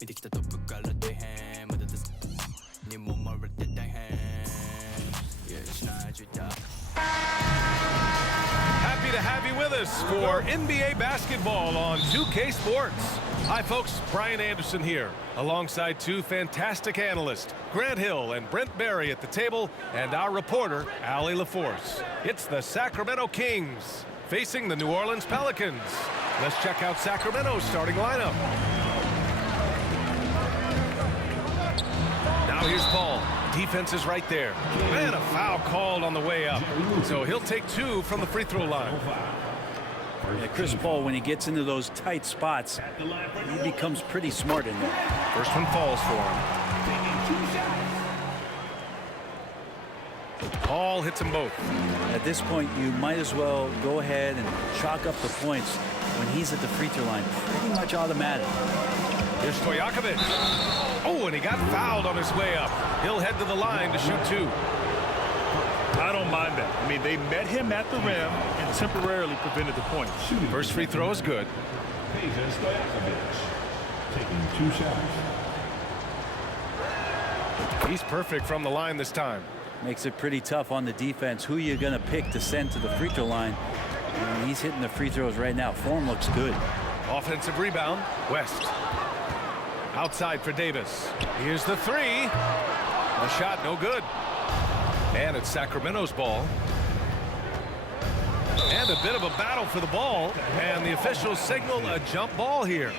Happy to have you with us for NBA basketball on 2K Sports. Hi folks, Brian Anderson here, alongside two fantastic analysts, Grant Hill and Brent Barry at the table, and our reporter, Allie LaForce. It's the Sacramento Kings facing the New Orleans Pelicans. Let's check out Sacramento's starting lineup. Now here's Paul. Defense is right there. And a foul called on the way up. So he'll take two from the free throw line. Yeah, Chris Paul, when he gets into those tight spots, he becomes pretty smart in there. First one falls for him. Paul hits them both. At this point, you might as well go ahead and chalk up the points when he's at the free throw line. Pretty much automatic. Here's Stojakovic. Oh, and he got fouled on his way up. He'll head to the line to shoot two. I don't mind that. I mean, they met him at the rim and temporarily prevented the points. First free throw is good. Taking 2 shots. He's perfect from the line this time. Makes it pretty tough on the defense. Who you're going to pick to send to the free throw line. And he's hitting the free throws right now. Form looks good. Offensive rebound, West. Outside for Davis. Here's the three. The shot no good. And it's Sacramento's ball. And a bit of a battle for the ball. And the officials signal a jump ball here.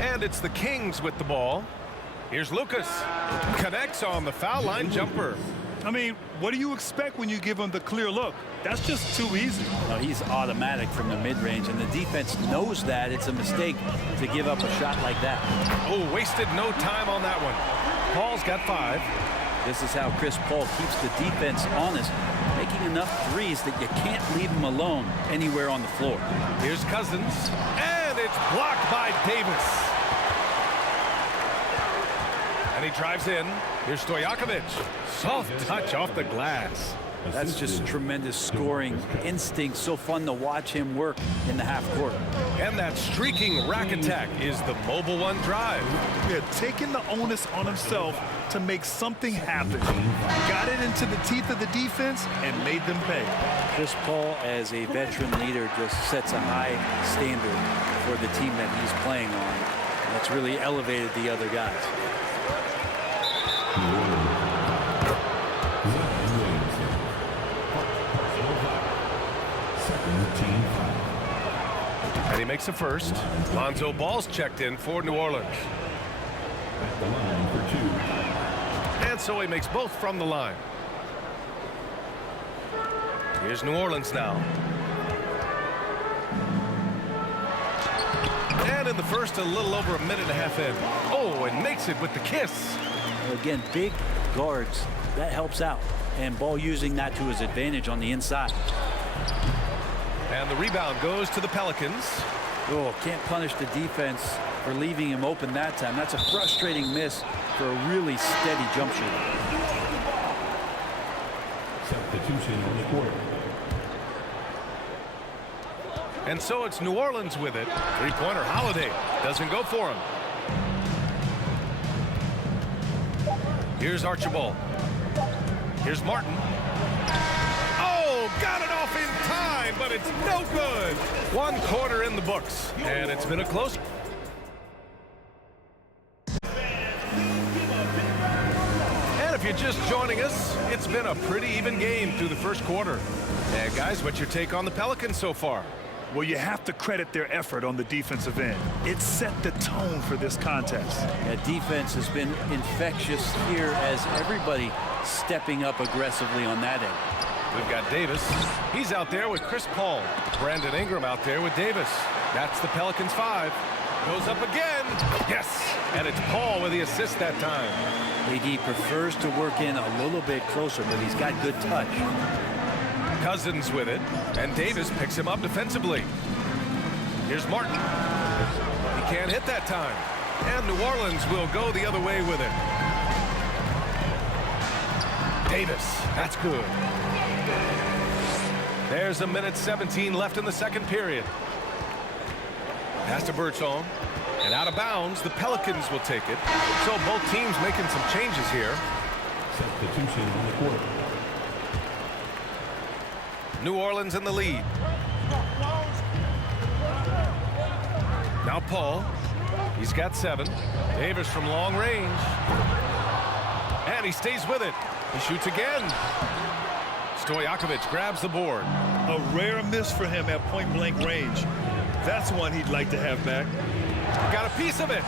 And it's the Kings with the ball. Here's Lucas. Connects on the foul line jumper. I mean, what do you expect when you give him the clear look? That's just too easy. No, he's automatic from the mid-range, and the defense knows that it's a mistake to give up a shot like that. Oh, wasted no time on that one. Paul's got 5. This is how Chris Paul keeps the defense honest, making enough threes that you can't leave him alone anywhere on the floor. Here's Cousins, and it's blocked by Davis. And he drives in. Here's Stojakovic. Soft touch off the glass. That's just tremendous scoring instinct. So fun to watch him work in the half court. And that streaking rack attack is the mobile one drive. Yeah, taking the onus on himself to make something happen. Got it into the teeth of the defense and made them pay. Chris Paul, as a veteran leader, just sets a high standard for the team that he's playing on. That's really elevated the other guys. And he makes a first. Lonzo Ball's checked in for New Orleans. At the line for 2. And so he makes both from the line. Here's New Orleans now. And in the first, a little over a minute and a half in. Oh, and makes it with the kiss. Again, big guards, that helps out. And Ball using that to his advantage on the inside. And the rebound goes to the Pelicans. Oh, can't punish the defense for leaving him open that time. That's a frustrating miss for a really steady jump shooter. Substitution on the court. And so it's New Orleans with it. Three-pointer Holiday doesn't go for him. Here's Archibald. Here's Martin. Oh, got it off in time, but it's no good. 1 quarter in the books, and it's been a close. And if you're just joining us, it's been a pretty even game through the first quarter. And guys, what's your take on the Pelicans so far? Well, you have to credit their effort on the defensive end. It set the tone for this contest. That defense has been infectious here as everybody stepping up aggressively on that end. We've got Davis. He's out there with Chris Paul. Brandon Ingram out there with Davis. That's the Pelicans 5. Goes up again. Yes. And it's Paul with the assist that time. AD prefers to work in a little bit closer, but he's got good touch. Cousins with it. And Davis picks him up defensively. Here's Martin. He can't hit that time. And New Orleans will go the other way with it. Davis. That's good. There's a minute 17 left in the second period. Pass to Birchall. And out of bounds, the Pelicans will take it. So both teams making some changes here. Substitution on the court. New Orleans in the lead. Now Paul. He's got 7. Davis from long range. And he stays with it. He shoots again. Stojakovic grabs the board. A rare miss for him at point-blank range. That's one he'd like to have back. Got a piece of it.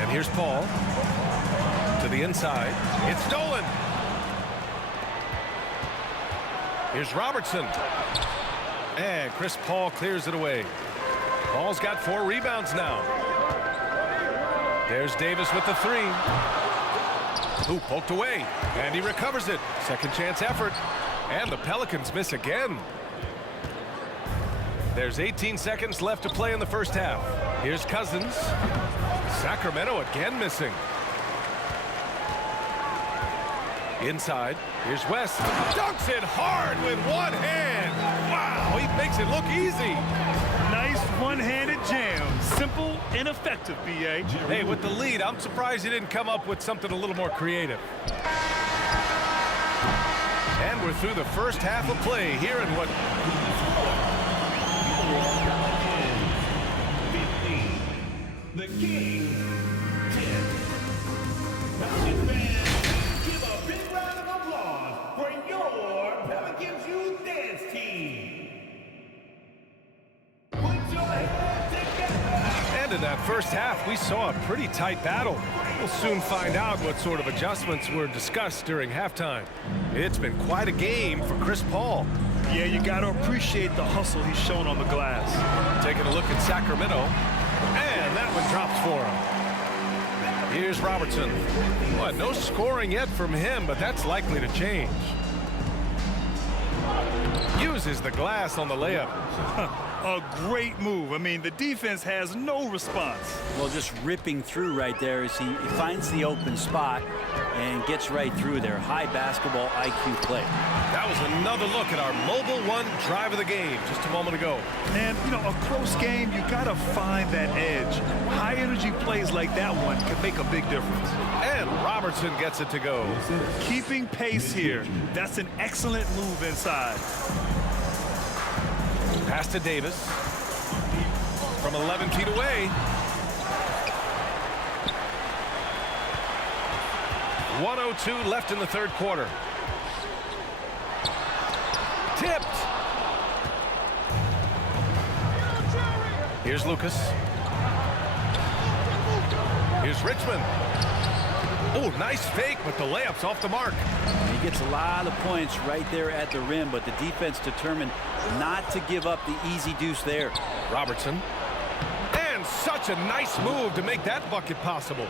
And here's Paul. To the inside. It's stolen. Here's Robertson. And Chris Paul clears it away. Paul's got 4 rebounds now. There's Davis with the 3. Who poked away. And he recovers it. Second chance effort. And the Pelicans miss again. There's 18 seconds left to play in the first half. Here's Cousins. Sacramento again missing. Inside. Here's West. Dunks it hard with one hand. Wow, he makes it look easy. Nice one-handed jam. Simple and effective, B.A. Hey, with the lead, I'm surprised he didn't come up with something a little more creative. And we're through the first half of play here in what... 15. The Kings 10. Pelicans fans, give a big round of applause for your Pelicans Youth Dance Team. Put your hands together. And in that first half, we saw a pretty tight battle. We'll soon find out what sort of adjustments were discussed during halftime. It's been quite a game for Chris Paul. Yeah, you got to appreciate the hustle he's shown on the glass. Taking a look at Sacramento. And that one drops for him. Here's Robertson. Well, no scoring yet from him, but that's likely to change. Uses the glass on the layup. A great move. I mean, the defense has no response. Well, just ripping through right there as he finds the open spot and gets right through there. High basketball IQ play. That was another look at our Mobile One drive of the game just a moment ago. And, you know, a close game, you got to find that edge. High-energy plays like that one can make a big difference. And Robertson gets it to go. Keeping pace here. That's an excellent move inside. Pass to Davis. From 11 feet away. .102 left in the third quarter. Tipped. Here's Lucas. Here's Richmond. Oh, nice fake, but the layup's off the mark. He gets a lot of points right there at the rim, but the defense determined not to give up the easy deuce there. Robertson. And such a nice move to make that bucket possible.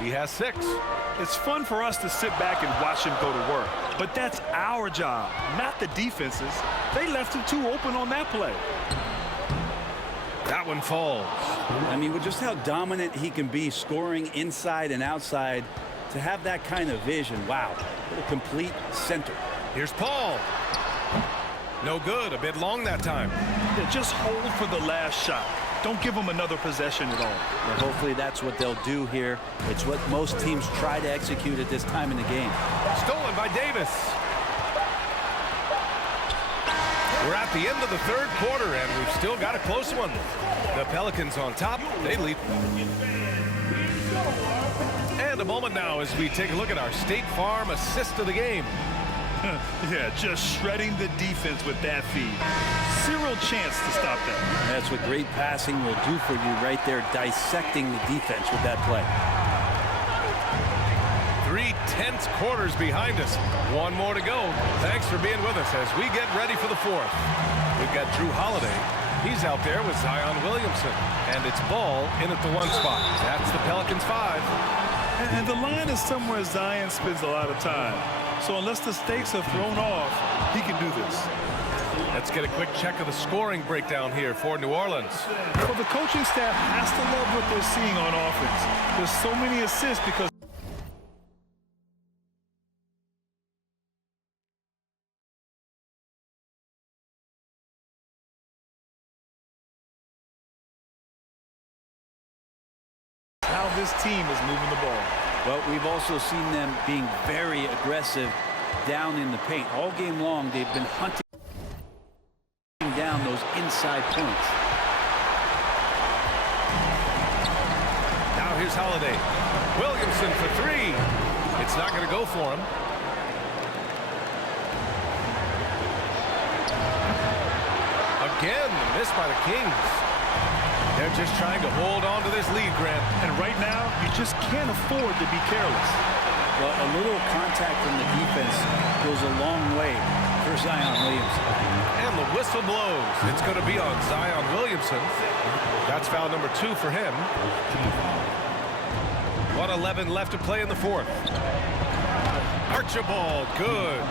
He has 6. It's fun for us to sit back and watch him go to work. But that's our job, not the defense's. They left him too open on that play. That one falls. I mean, with just how dominant he can be scoring inside and outside, to have that kind of vision, wow, what a complete center. Here's Paul. No good, a bit long that time. Yeah, just hold for the last shot. Don't give them another possession at all. Well, hopefully that's what they'll do here. It's what most teams try to execute at this time in the game. Stolen by Davis. We're at the end of the third quarter, and we've still got a close one. The Pelicans on top. They lead. And a moment now as we take a look at our State Farm assist of the game. Yeah, just shredding the defense with that feed. Zero chance to stop that. That's what great passing will do for you right there, dissecting the defense with that play. 3 tense quarters behind us. One more to go. Thanks for being with us as we get ready for the fourth. We've got Drew Holiday. He's out there with Zion Williamson. And it's Ball in at the 1 spot. That's the Pelicans 5. And the line is somewhere Zion spends a lot of time. So unless the stakes are thrown off, he can do this. Let's get a quick check of the scoring breakdown here for New Orleans. Well, the coaching staff has to love what they're seeing on offense. There's so many assists because this team is moving the ball. Well, we've also seen them being very aggressive down in the paint. All game long, they've been hunting down those inside points. Now here's Holiday. Williamson for three. It's not going to go for him. Again, the miss by the Kings. They're just trying to hold on to this lead, Grant. And right now, you just can't afford to be careless. Well, a little contact from the defense goes a long way for Zion Williamson. And the whistle blows. It's going to be on Zion Williamson. That's foul number 2 for him. 1:11 left to play in the fourth. Archibald, good.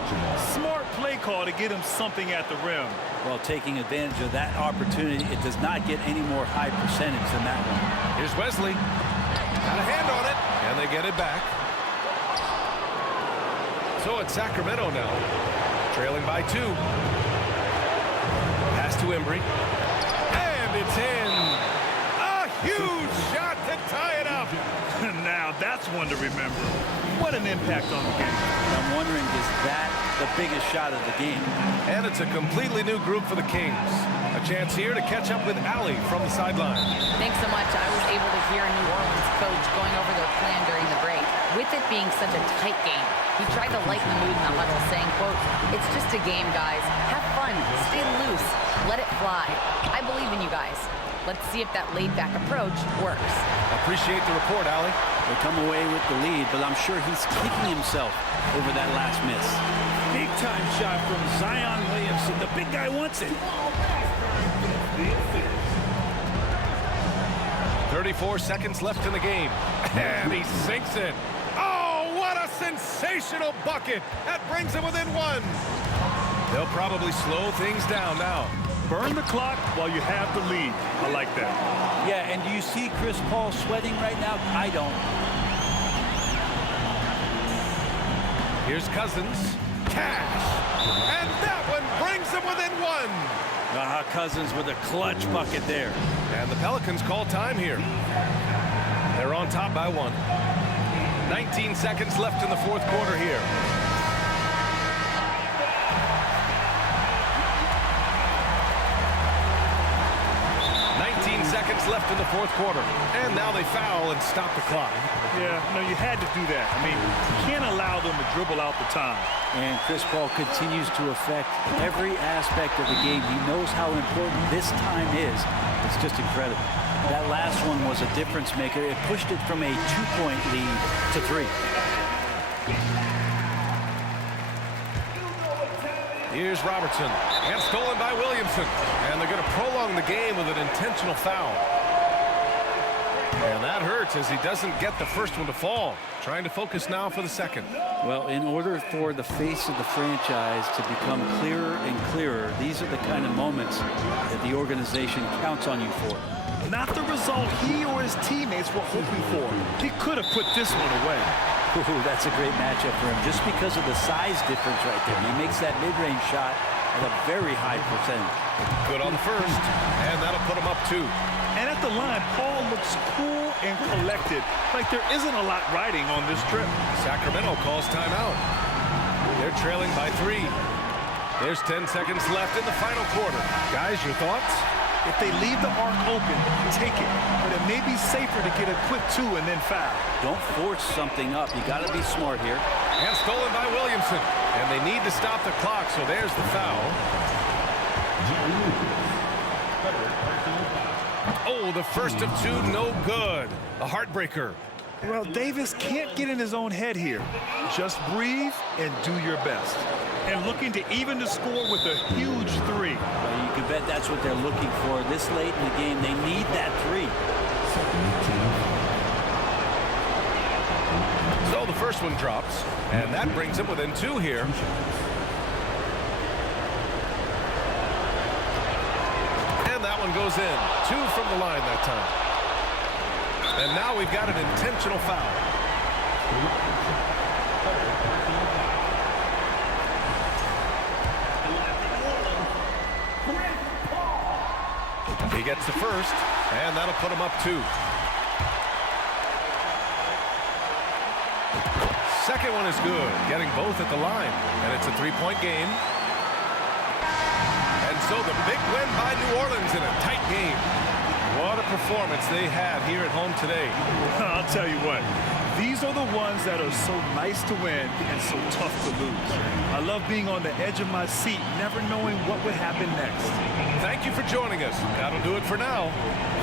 Smart play call to get him something at the rim. Well, taking advantage of that opportunity, it does not get any more high percentage than that one. Here's Wesley. Got a hand on it, and they get it back. So it's Sacramento now, trailing by 2. Pass to Embry. And it's in. A huge shot to tie it up. Now that's one to remember. What an impact on the game. I'm wondering, is that the biggest shot of the game? And it's a completely new group for the Kings. A chance here to catch up with Allie from the sideline. Thanks so much. I was able to hear New Orleans coach going over their plan during the break. With it being such a tight game, he tried to lighten the mood in the huddle, saying, quote, "It's just a game, guys. Have fun. Stay loose. Let it fly. I believe in you guys. Let's see if that laid-back approach works." Appreciate the report, Allie. They come away with the lead, but I'm sure he's kicking himself over that last miss. Big-time shot from Zion Williamson. The big guy wants it. 34 seconds left in the game. And he sinks it. Oh, what a sensational bucket. That brings him within 1. They'll probably slow things down now. Burn the clock while you have the lead. I like that. Yeah, and do you see Chris Paul sweating right now? I don't. Here's Cousins. Cash. And that one brings him within 1. Cousins with a clutch bucket there. And the Pelicans call time here. They're on top by 1. 19 seconds left in the fourth quarter here. 19 seconds left in the fourth quarter. And now they foul and stop the clock. Yeah, no, you had to do that. I mean, you can't allow them to dribble out the time. And Chris Paul continues to affect every aspect of the game. He knows how important this time is. It's just incredible. That last one was a difference maker. It pushed it from a 2-point lead to 3. Here's Robertson. And stolen by Williamson. And they're going to prolong the game with an intentional foul. And that hurts as he doesn't get the first one to fall. Trying to focus now for the second. Well, in order for the face of the franchise to become clearer and clearer, these are the kind of moments that the organization counts on you for. Not the result he or his teammates were hoping for. He could have put this one away. Ooh, that's a great matchup for him, just because of the size difference right there. He makes that mid-range shot at a very high percentage. Good on the first, and that'll put him up 2. And at the line, Paul looks cool and collected, like there isn't a lot riding on this trip. Sacramento calls timeout. They're trailing by 3. There's 10 seconds left in the final quarter. Guys, your thoughts? If they leave the arc open, take it. But it may be safer to get a quick 2 and then foul. Don't force something up. You got to be smart here. And stolen by Williamson. And they need to stop the clock, so there's the foul. Oh, the first of 2, no good. The heartbreaker. Well, Davis can't get in his own head here. Just breathe and do your best. And looking to even the score with a huge 3. Well, you can bet that's what they're looking for. This late in the game, they need that 3. So the first one drops, and that brings him within 2 here. And that one goes in. 2 from the line that time. And now we've got an intentional foul. He gets the first, and that'll put him up 2. one is good, getting both at the line. And it's a 3-point game. And so the big win by New Orleans in a tight game. What a performance they had here at home today. I'll tell you what, these are the ones that are so nice to win and so tough to lose. I love being on the edge of my seat, never knowing what would happen next. Thank you for joining us. That'll do it for now.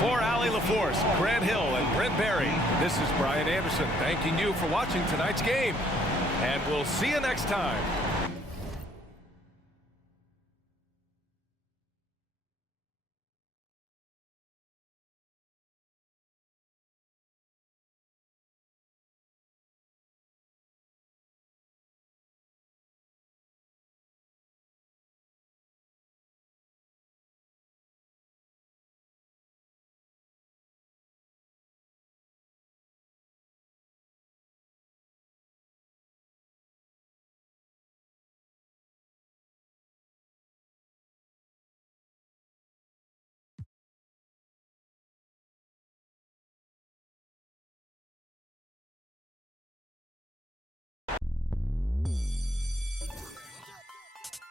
For Allie LaForce, Grant Hill, and Brent Barry, this is Brian Anderson thanking you for watching tonight's game. And we'll see you next time.